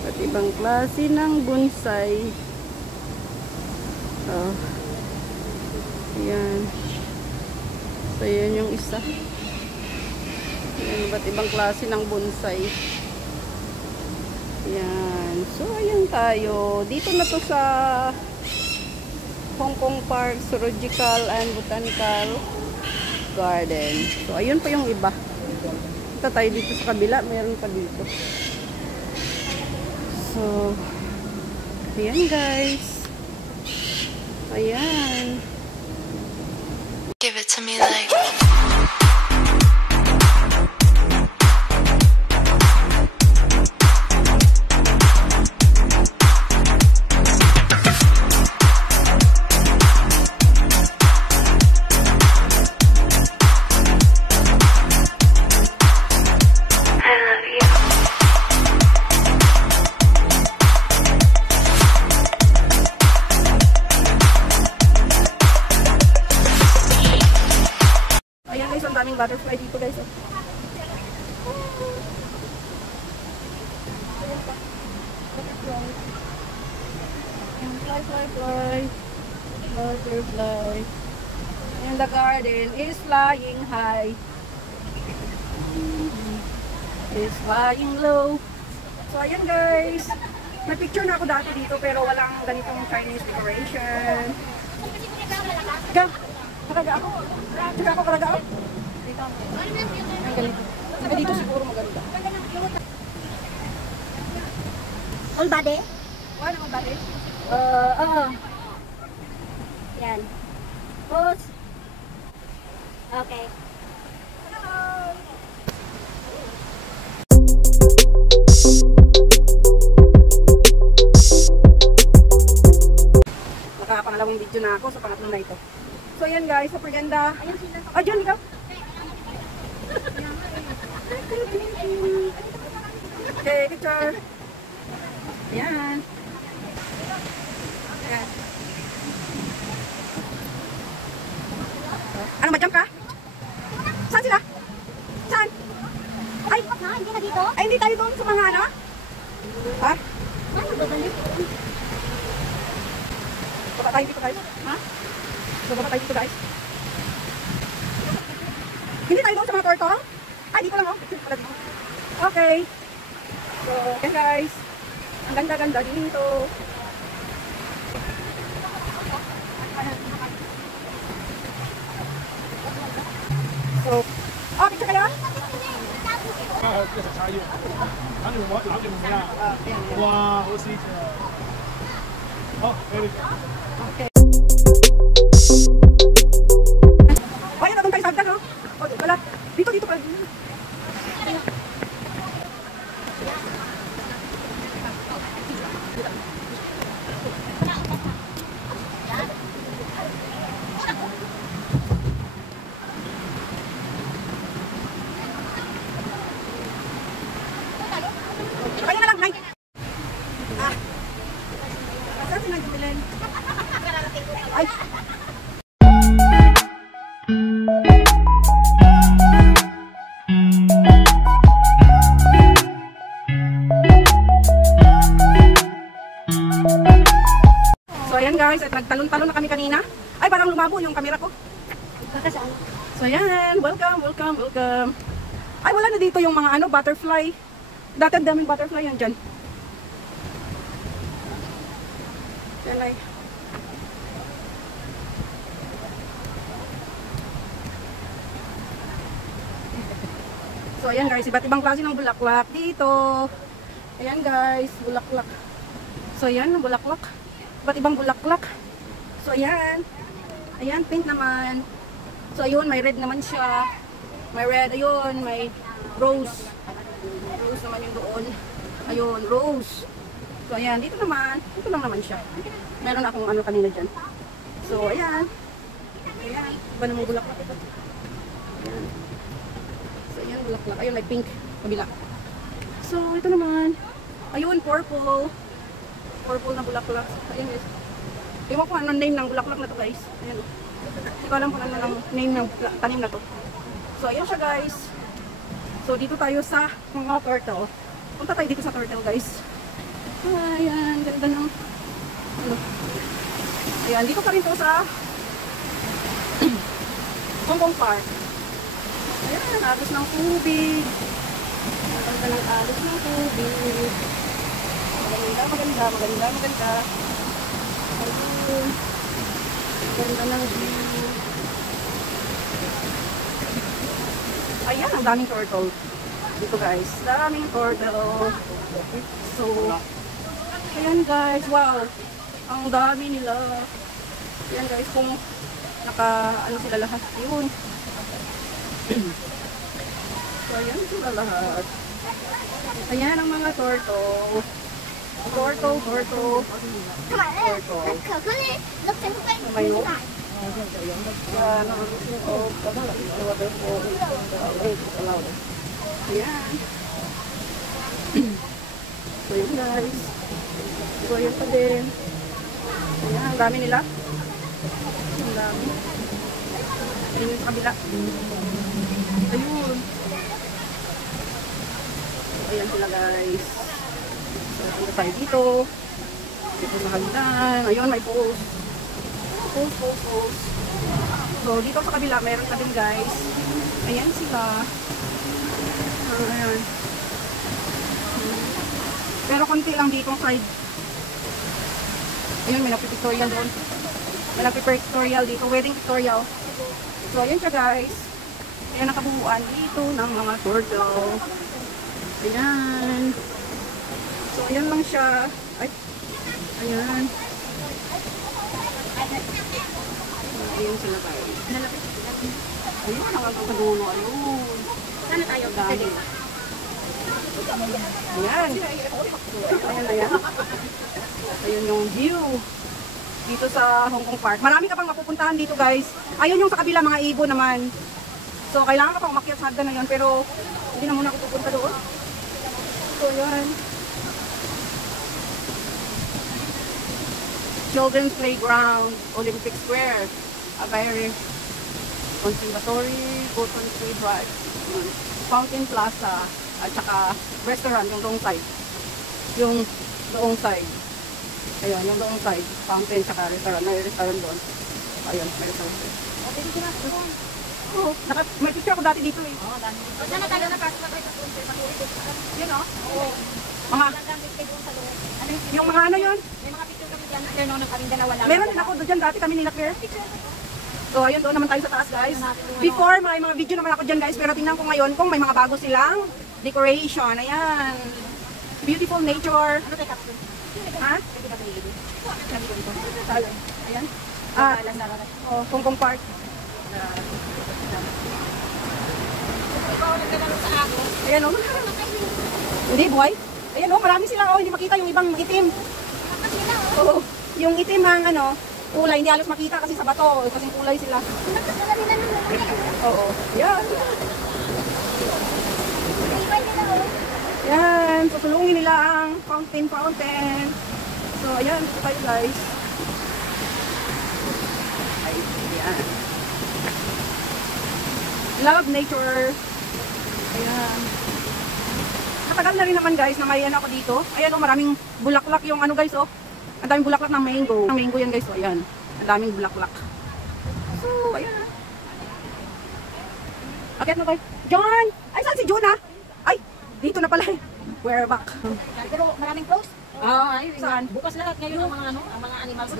At ibang klase ng bonsai. Oh. Ayan. So, yan yung isa. Ayan, ba't ibang klase ng bonsai. Ayan. So, ayan tayo. Dito na to sa Hong Kong Park, Zoological and Botanical Garden. So, ayun pa yung iba. Punta tayo dito sa kabila. Meron pa dito. So, ayan guys. Ayan. Give it to me like butterfly dito guys. Fly. Butterfly. And the garden is flying high. Is flying low. So ayan guys. May picture na ako dati dito pero walang ganitong Chinese decoration. Karaga ako. Ang ganito. Saka dito siguro maganda. All body? Wala all body? Yan. Pose. Okay. Nakapangalawang video na ako sa pangatlo na ito. So ayan guys, super ganda. Ah, John, ikaw? Okay, picture. Ayan. Ayan. Ano, ma-jump ka? Saan sila? Saan? Ay, Hindi na dito? ay, hindi tayo doon sa mga ano? Ha? Ay, babalik. Baba tayo dito guys. Ha? So, baba tayo dito guys. Hindi tayo doon sa mga turtle? Ay, dito lang oh. Okay. So, yan guys. Ang ganda-ganda dito. So, oh, picture kayo? 这是茶叶，哪里我哪里怎么样？哇，好新鲜！好，可以。 Okay. Ay, na doon tayo sa hagdan, no? O, wala. Dito pa. Kaya na lang, Nay. Ah. Saan si Nay Jubilen? Ay. So ayan guys, at nagtalon-talon na kami kanina. Ay, parang lumabo yung camera ko. So ayan, welcome. Ay, wala na dito yung mga ano, butterfly. Dati ang daming butterfly yan dyan. Yan ay. So ayan guys, iba't ibang klase ng bulaklak dito. Ayan guys, bulaklak. So ayan, bulaklak. Iba't ibang bulaklak. So ayan. Ayan, pink naman. So ayun, may red naman siya. May red, ayun, may rose. Rose naman yung doon. Ayun, rose. So ayan, dito naman. Dito lang naman siya. Meron akong ano kanina dyan. So ayan. Ayan, iba namang bulaklak ito. Ayan. So ayan, bulaklak. Ayun, may pink. Kabila. So ito naman. Ayun, purple. Purple na bulaklak. Ayan guys. Ewan ko ano name ng bulaklak na to guys. Ayan. Hindi ko alam kung ano ng name ng tanim na to. So ayan siya guys. So dito tayo sa mga turtle. Punta tayo dito sa turtle guys. Ayan, ganda ng... Ano? Ayan, dito pa rin to sa... Hong Kong Park. Ayan, agos ng tubig. Ang ganda ng agos ng tubig. Maganda, maganda, maganda, maganda. Ayun. Ganda ng view. Ayan, ang daming turtle. Dito guys, daming turtle. So, ayan guys, wow. Ang dami nila. Ayan guys, kung ano sila lahat. Yun. So, ayan sila lahat. Ayan ang mga turtle. Turtle. Come on, look, Mayo. Ayan. So, yun guys. So, yun pa din. Ayan, ang dami nila. Ang dami. Ayun yung sa kabila. Ayun. Ayan sila guys. So, punta tayo dito. Dito sa hagdan. Ayun, may post. Post. So, dito sa kabila, meron pa din guys. Ayan sila. Ayan. Pero konti lang dito side. Ayun, may nagpipictorial doon. May nagpipictorial dito. Wedding pictorial. So, ayan siya guys. Ayan ang kabuuan dito ng mga turtle. Ayan. So, ayan lang siya. Ay. Ayan. Ayun sila guys. Ayun, hanggang sa dulo. Ayun. Sana tayo. Dami. Ayan. Ayan. Ayun yung view. Dito sa Hong Kong Park. Marami ka pang mapupuntahan dito guys. Ayun yung sa kabila mga ibon naman. So, kailangan ka pang umakyat sa hagdan na yun. Pero, hindi na muna ako pupunta doon. So, yun. Children's Playground, Olympic Square, Abay Conservatory, Bolton Street Drive, Fountain Plaza, at saka restaurant, yung doong side. Yung doong side. Ayun, yung doong side. Fountain, saka restaurant. May restaurant doon. Ayun, may restaurant. Oh, may picture ako dati dito eh. Sana tayo napasok na tayo sa concert. Yun o. Mga, yung mga ano yun? May mga picture kami dyan. Pero nung kaming dalawa lang. Meron din ako doon dyan dati kami nila Claire. So ayun, doon naman tayo sa taas guys. Before, may mga video naman ako dyan guys. Pero tingnan ko ngayon kung may mga bago silang decoration. Ayan. Beautiful nature. Ano tayo kapatid? Ha? Ayan. Oh, Hong Kong Park. Ayan o. Hindi, buhay. Ayan o, marami sila o. Hindi makita yung ibang itim. Oo. Yung itim ang ano, kulay, hindi halos makita kasi sa bato. Kasi kulay sila. Oo. Yan. Yan. Susulungin nila ang fountain. So, ayan. Ito tayo guys. Ayan. Love nature. Ayan. Katagal na rin naman guys na may ano ako dito. Ayan o, maraming bulaklak yung ano guys o. Ang daming bulaklak ng mango. Ang mango yan guys o. Ayan. Ang daming bulaklak. So, ayan. Akit na tayo. John! Ay, saan si John ha? Ay, dito na pala eh. We're back. Pero maraming close. Ay, saan? Bukas lahat ngayon ang mga ano, ang mga animals.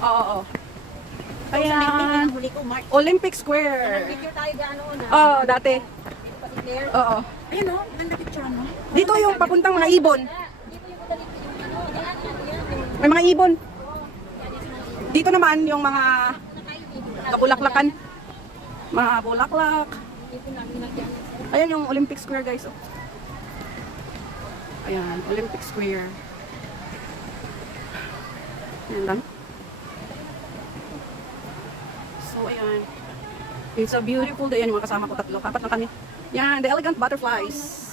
Oo. Ayan. Huli ko, Mark. Olympic Square. Picture tayo dyan noon. Oo, dati. Pati Claire. Oo. Ayun o, ganda picture ano. Dito yung papuntang mga ibon. Dito yung madali yung ano, yan. May mga ibon. Dito naman yung mga kabulaklakan. Mga bulaklak. Ayan yung Olympic Square guys. Oh. Ayan, Olympic Square. Ayan lang. So ayan. It's a beautiful day. Yan yung mga kasama ko tatlo. Apat na kami. Yan, the elegant butterflies.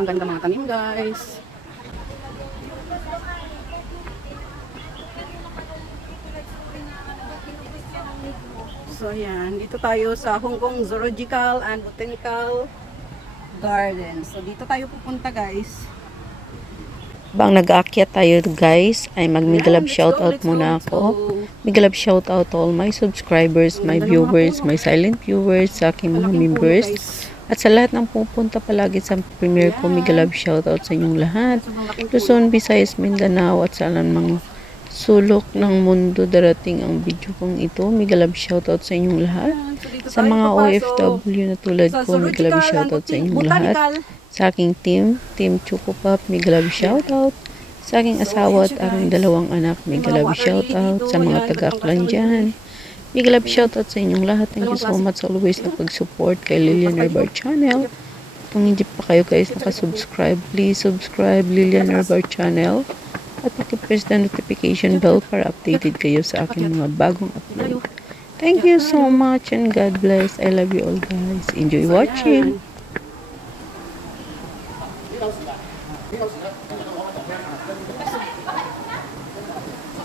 Ang ganda mga tanim guys. So, ayan. Dito tayo sa Hong Kong Zoological and Botanical Garden. So, dito tayo pupunta, guys. Bang nag-aakyat tayo guys, ay mag-migalab Ayan, shoutout let's go, muna let's ako. go. Migalab shoutout to all my subscribers, my viewers, my silent viewers, sa aking mga Malaking puno, members. guys. At sa lahat ng pupunta palagi sa premiere ko, migalab shoutout sa inyong lahat. Sobrang laking puno. Luzon, Visayas, Mindanao at sa mga sulok ng mundo darating ang video kong ito. Migalab shoutout sa inyong lahat. Ayan, so dito Sa tayo mga papasok. OFW na tulad Sa ko, migalab Zoological shoutout and sa inyong lahat. Botanical. Sa aking Team Chocopop, migalab shoutout. Sa aking asawa at aking dalawang anak, migalab shoutout. Sa mga taga-Aklan dyan, migalab shoutout sa inyong lahat. Thank you so much always na pag-support kay Lilian Herbar Channel. Kung hindi pa kayo guys nakasubscribe, please subscribe Lilian Herbar Channel. At paki-press the notification bell para updated kayo sa aking mga bagong upload. Thank you so much and God bless. I love you all guys. Enjoy watching.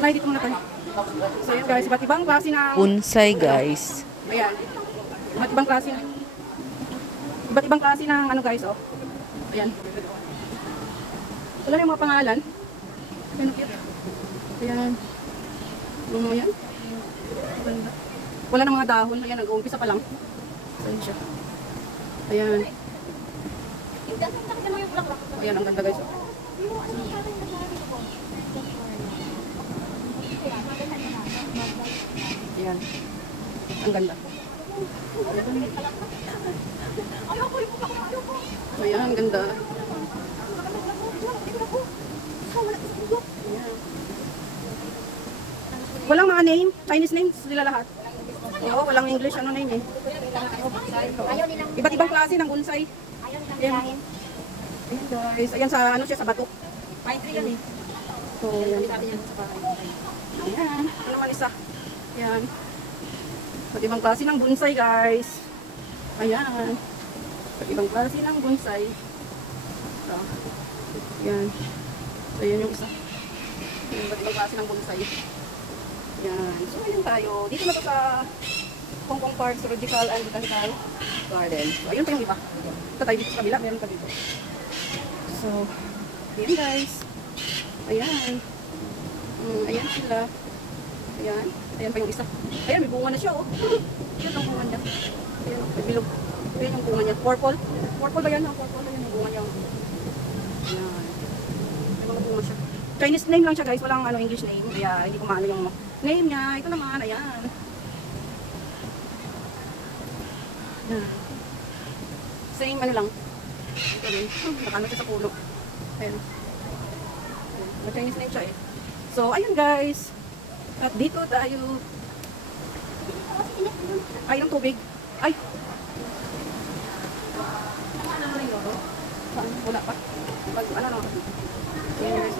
Fly dito muna tayo. So yun guys, iba't ibang klase ng... Bonsai guys. Ayan. Iba't ibang klase ng... Iba't ibang klase ng ano guys, oh. Ayan. Wala na yung mga pangalan. Ayan, cute. Ayan. Ayan. Ganda. Wala na mga dahon. Ayan, nag-uumpisa pa lang. Ayan siya. Ayan. Ayan, ang ganda guys, oh. Ayan. Ang ganda. Ayan, ang ganda. Ayan. Walang mga name, Chinese names sila lahat. Oo, walang English, ano name eh. Iba't ibang klase ng bonsai. Ayan. Ayan guys, ayan sa ano siya sa bato. Pine tree yan eh. So, ayan. Ayan, ano naman isa. Ayan. Iba't ibang klase ng bonsai guys. Ayan. Iba't ibang klase ng bonsai. So, ayan. So, ayan yung isa. Ayan, iba't ibang klase ng bonsai. Ayan. So, ayan tayo. Dito na to sa Hong Kong Park Zoological and Botanical Garden. So, ayun pa yung iba. Ito tayo dito sa kabila. Meron pa dito. So, ayan guys. Ayan. Ayan sila. Ayan. Ayan pa yung isa. Ayan, may bunga na siya, oh. Ayan ang bunga niya. Ayan, may bilog. Ayan yung bunga niya. Purple. Purple ba yan? Ang purple. Ayan yung bunga niya. Ayan. May mga bunga siya. Chinese name lang siya, guys. Walang ano, English name. Kaya hindi ko maano yung name niya. Ito naman. Ayan. Ayan. Same ano lang. Ito rin. Nakano siya sa pulo. Ayan. May Chinese name siya eh. So, ayun guys. At dito tayo. Ay, ang tubig. Ay! Wala pa. Ano no? Ayan guys.